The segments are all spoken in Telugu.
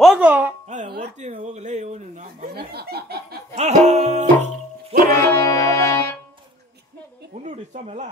ಹೋಗು ಓದ್ತೀನಿ ಹೋಗಲೇ ಇವನು ಉಣ್ಣುಡು ಇಷ್ಟಮೆಲ್ಲ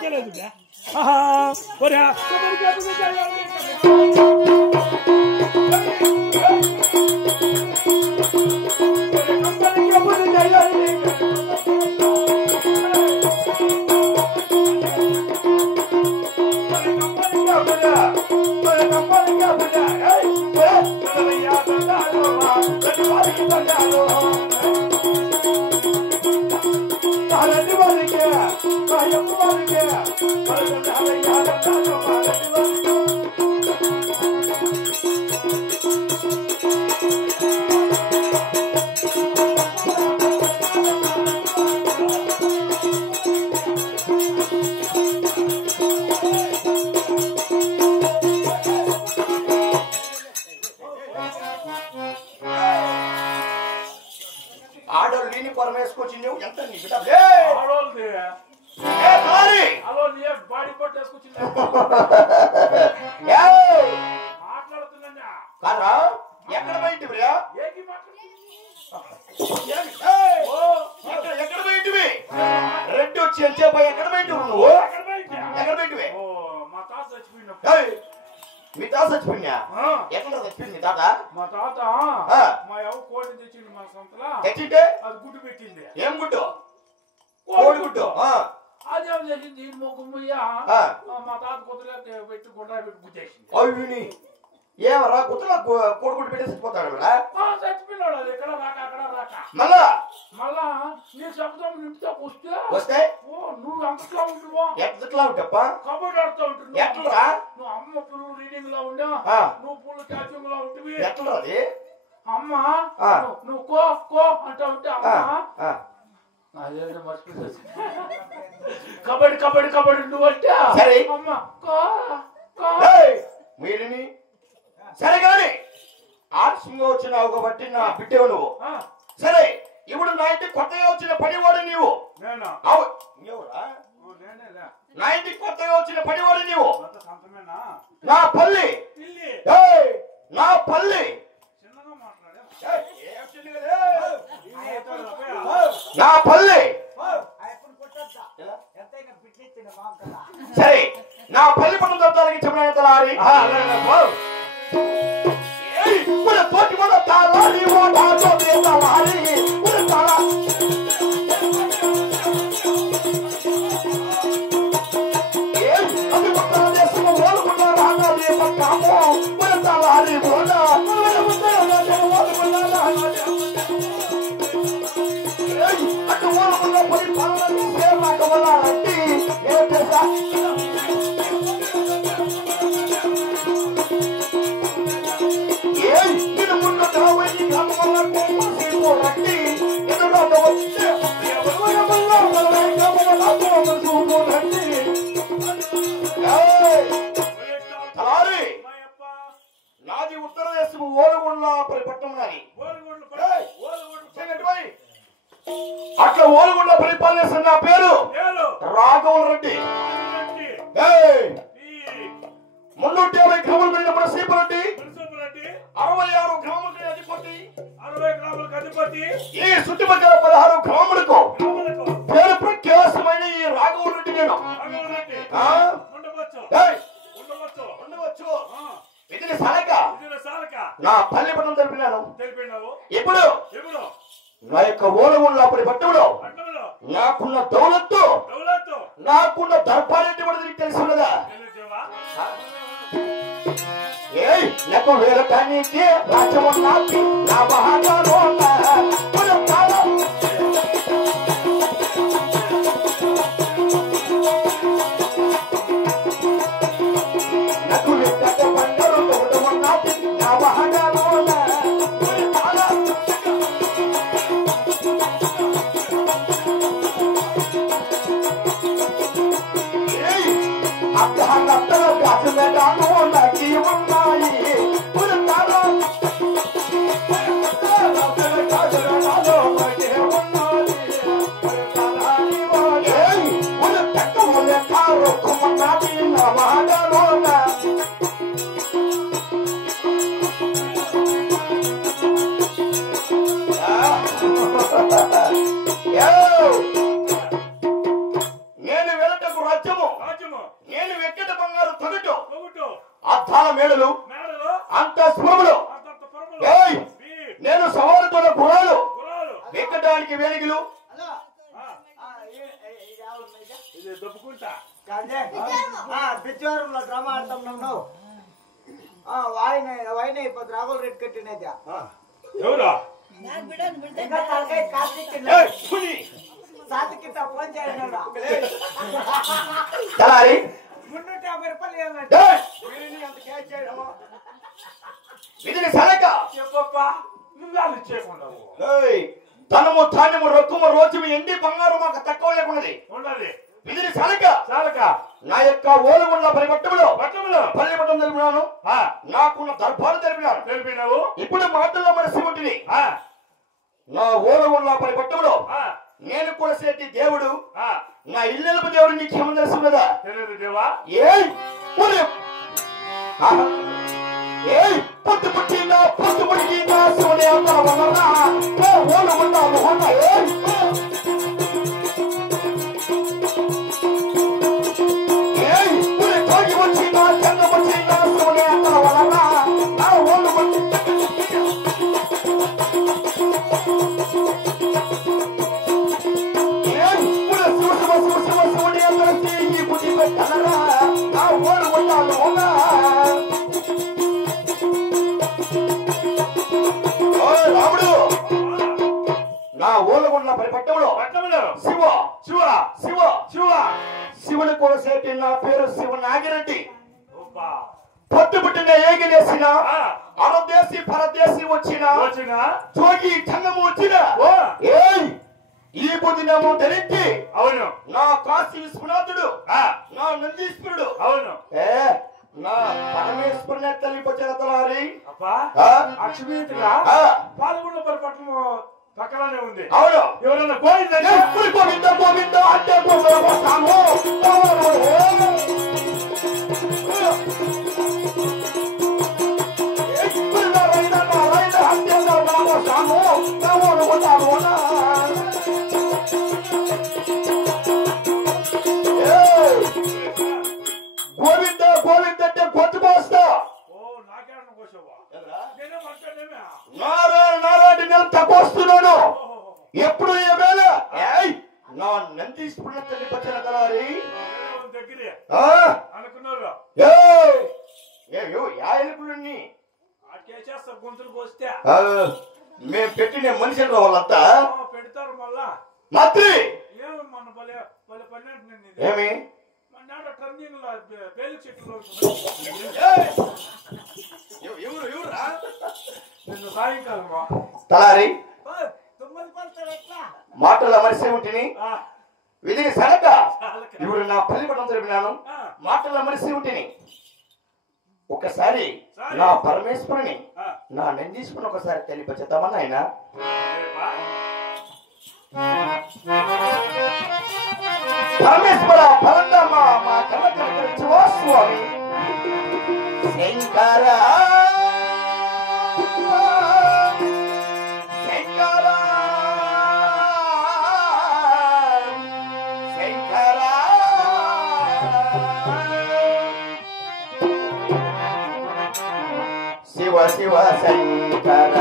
ಕೇಳೋದು ఆడోళ్ళు నీని పొరమేసుకొచ్చి నువ్వు ఎంత నీ బిడ్డ బాడీ పొట్టు వేసుకొచ్చింది కాదరా ఎక్కడ పోయింటివి ఎక్కడ పోయింటివి రెడ్డి వచ్చి ఎంచేపోయి ఎక్కడ పోయింటివి నువ్వు ఎక్కడ పోయింటివి మా తాత చచ్చిపోయిన మీ తాత చచ్చిపోయినా ఎక్కడ చచ్చిపోయింది మీ తాత మా తాత మా ఎవ కోడి తెచ్చింది మా సొంతలా తెచ్చింటే అది గుడ్డు పెట్టింది ఏం గుడ్డు కోడి గుడ్డు అదేం చేసింది మొగ్గుయ్య మా తాత కొత్తగా పెట్టి గుండ్రా పెట్టి గుద్దేసింది అయ్యుని ఏమరా గుత్తలా కోడి గుడ్డు పెట్టి చచ్చిపోతాడు కదా చచ్చిపోయినాడు అది ఎక్కడ రాక అక్కడ రాక మళ్ళా నీ శబ్దం ఇంటితో వస్తే నువ్వు అంతట్లా ఉంటువో ఎట్లా ఉంటావా కబడ్డీ ఆడుతూ ఉంటున్నావు ఎట్లా నువ్వు అమ్మ పుల్లు రీడింగ్ లో ఉండా నువ్వు పుల్లు క్యాచింగ్ లో ఉంటుంది ఎట్లా అది అమ్మ నువ్వు కో కో అంటా ఉంటే అమ్మ అదే మర్చిపోయి కబడ్డీ కబడ్డీ కబడ్డీ నువ్వు అంటే సరే అమ్మ కో మీరిని సరే కానీ ఆలస్యంగా వచ్చినావు కాబట్టి నా బిడ్డవు నువ్వు సరే ఇప్పుడు నా ఇంటికి కొత్తగా వచ్చిన పనివాడు నీవు నా ఇంటికి కొత్తగా వచ్చిన పనివాడు నీవు నా పల్లి నా పల్లి నా పల్లి సరే నా పల్లి పనులు దొరకడానికి చెప్పిన ఆరి తోటి మన తాళాలి తాళాలి నాది ఉత్తర దేశం ఓలుగుండ్ల పరిపట్టం నాది అట్లా ఓలుగుండ్ల పరిపాలన నా పేరు రాఘవ రెడ్డి మున్నూటి 50 గ్రాములు వెళ్ళినప్పుడు సీపరెడ్డి 66 గ్రాములకి అధిపతి ఈ చుట్టుపక్కల 16 గ్రాములకు పేరు ప్రఖ్యాసమైన ఈ రాఘవ రెడ్డి నేను ఉండవచ్చు ఇది సాలక నా పల్లెపట్నం తెలిపినాను ఇప్పుడు నా యొక్క ఓలగుండ్ల పట్టణంలో నాకున్న దౌలత్తు నాకున్న దర్బారెడ్డి కూడా నీకు తెలిసి ఉన్నదా నాకు వేరే కానీ రాజమన్నాకి నా మహాగాలో నాకు బంగారు తోటమన్నాకి నా మహాగాలో గాను నాకి ఉన్నాయి అంత స్వరములు ఏయ్ నేను సవాలుతున్న గుర్రాలు వెక్కడానికి వేలికలు బిచ్చవారంలో డ్రామా ఆడతాం నువ్వు వాయిన ఇప్పుడు రాఘుల్ రెడ్డి కట్టినది సాతికింత ఫోన్ చేయండి తలారి 350 రూపాయలు విధిని సలక చెప్పప్పా నువ్వు చేయకుండా ధనము ధాన్యము రొక్కుము రోజు ఎండి బంగారు మాకు తక్కువ లేకున్నది ఉండాలి విధిని సలక చాలక నా యొక్క ఓలుగుండ్ల పరిపట్టములో పల్లెపట్టం తెలిపినాను నాకున్న దర్బారు తెలిపినావు ఇప్పుడు మాటల్లో మన శివుడిని నా ఓలుగుండ్ల పరిపట్టములో నేను కూడా సేటి దేవుడు నా ఇల్లెలుపు దేవుడు నీకు ఏమని తెలుసు కదా తెలియదు దేవా పొద్దు పుట్టిందా పొద్దు పుట్టిందా శివుని ఓలుగుండా మొహన్న వచ్చిందా చంద్ర వచ్చిందా శివుని వలన నా ఓలు రాముడు నా ఓలగుండ్ల పరిపట్టములో శివ శివ శివ శివ శివుని కొలసేటి నా పేరు శివ నాగిరెడ్డి పొద్దు పుట్టిన ఏగిలేసిన అరదేశి పరదేశి వచ్చిన జోగి ఠంగము వచ్చిన ఈ బుద్ధినేమో ధరించి అవును నా కాశీ విశ్వనాథుడు నా నందీశ్వరుడు అవును నా పరమేశ్వరుని తెలియపచ్చారి అక్షమీతిగా పాల్గొన్న పరిపట్నం పక్కనే ఉంది అవును ఎవరైనా గోవింద గోవింద గోవింద అంటే గోవింద గోవింద అంటే గొంతు కోస్తా నారాయణ తప్పొస్తున్నాను ఎప్పుడు ఏమేళ నా నందీశ్వరుని తల్లి పచ్చిన తలారి గొంతులు కోస్తే మేము పెట్టిన మనిషి వాళ్ళంతా పెడతారు మళ్ళా మంత్రి ఏమి మన పని ఏమి టర్నింగ్ పేలు చెట్లు నిన్ను సాయంకాలం తలారి మాటల మనిషి ఉంటిని విధిని సనక ఇప్పుడు నా పల్లిపటం తెలిపినాను మాటల మనిషి ఉంటిని ఒకసారి నా పరమేశ్వరుని నా నందీశ్వరుని ఒకసారి తెలిపచేద్దామని ఆయన పరమేశ్వర పరందమ్మ మా కళ్ళ కనిపించువా స్వామి శంకర శంకర శంకర శివ శివ శంకర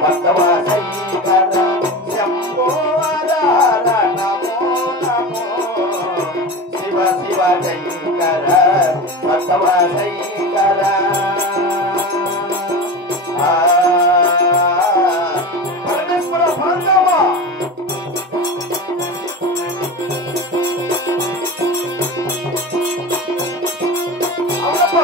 భక్తవ శంకర శంభో నమో నమో శివ శివ శంకర భక్తవ శంకర పరమేశ్వర భార్గవ అవునప్ప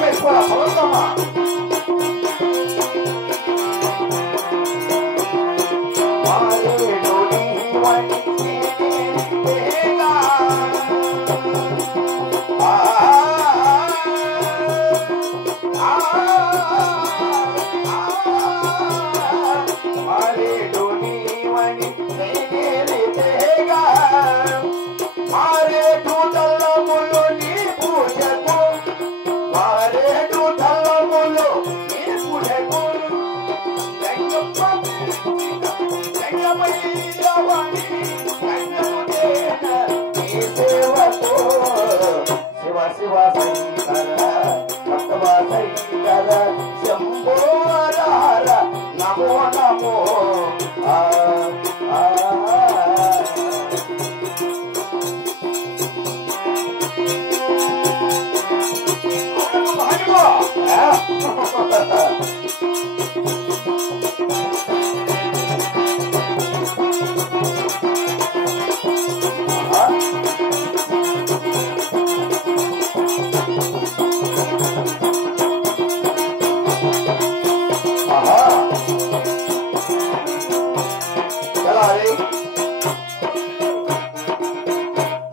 పరమేశ్వర పరబ్రహ్మ శివ శివ శంకర భక్తవ శంకర శంభో హర నమో నమో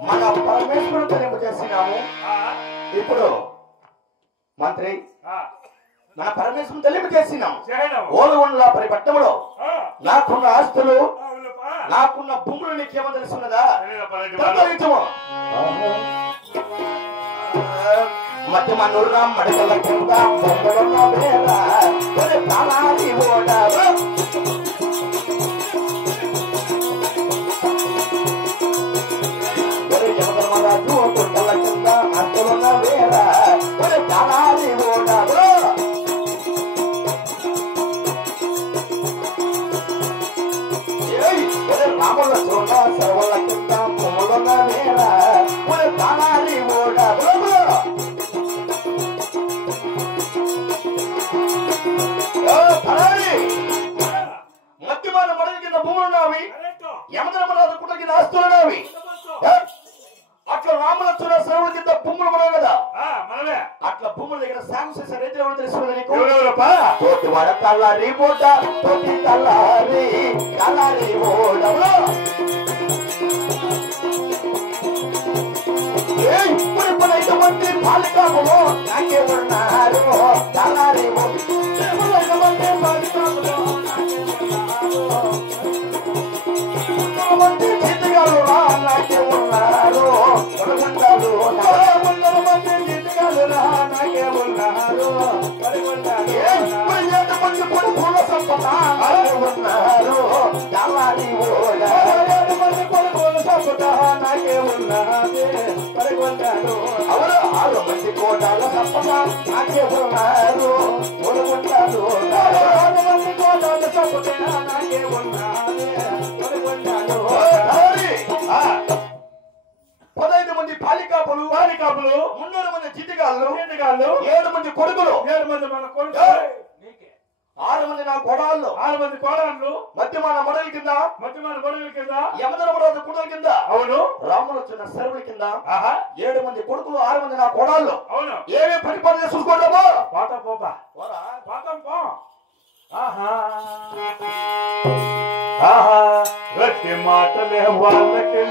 మన పరమేశ్వరుడు తెలింపు చేసినాము. ఇప్పుడు మంత్రి మన పరమేశ్వరుడు తెలింపు చేసినాము. ఓలుగొండల పరిపట్టములో నాకున్న ఆస్తులు నాకున్న భూములు నీకేమో తెలుసున్నదా? మధ్య మనూర్రా మడగల కింద బొమ్మలున్న వేళ ప్రాణాది ఓడారు గుట్టల కింద అంతులున్న వేళ ప్రాణాది ఓడారు రాముల చూడ సర్వల కింద బొమ్మలున్న వేళ ప్రాణాది ఓడారు మధ్యమాన మడల కింద భూములున్నావి, యమధర్మరాజు కుట్ర కింద ఆస్తులున్నావి. అట్లా రామలక్ష్మణ శ్రవణ కింద భూములు మనవు కదా, అట్లా భూముల దగ్గర సాగు చేసే రైతులు ఎవరు తెలుసుకున్నా నీకు? తోటి వాడ తల్లారి బోట తోటి తల్లారి తల్లారి ఓడలో ఇటువంటి బాలికాములు నాకే ఉన్నారు తల్లారి జీతగాలు రా నాకే ఉన్నారు కొడుకుంటారు జీతగాలు రా నాకే ఉన్నారు మంది కొడుకుల సంపద ఉన్నారు తల్లారి మంది కొడుకుల సంపద నాకే ఉన్నది పరిగొంటారు అవరు 6 మంది కోటాల సంపద నాకే ఉన్నారు కొడుకుంటారు 6 మంది కోటాల సంపద నాకే ఉన్నది పరిగొంటారు 15 మంది పాలికాపులు 300 మంది చిటిగాళ్ళు 7 మంది కొడుకులు 6 మంది నా కొడాళ్ళు 6 మంది కోడాళ్ళు మధ్యమాన మొడల కింద యమధర్మరాజు కుట్ర కింద అవును రామలక్ష్మణ సర్వుల కింద 7 మంది కొడుకులు 6 మంది నా కొడాళ్ళు అవును ఏమే పరిపాలన చూసుకోవడమో పాతం పో గట్టి మాటలే వాళ్ళకి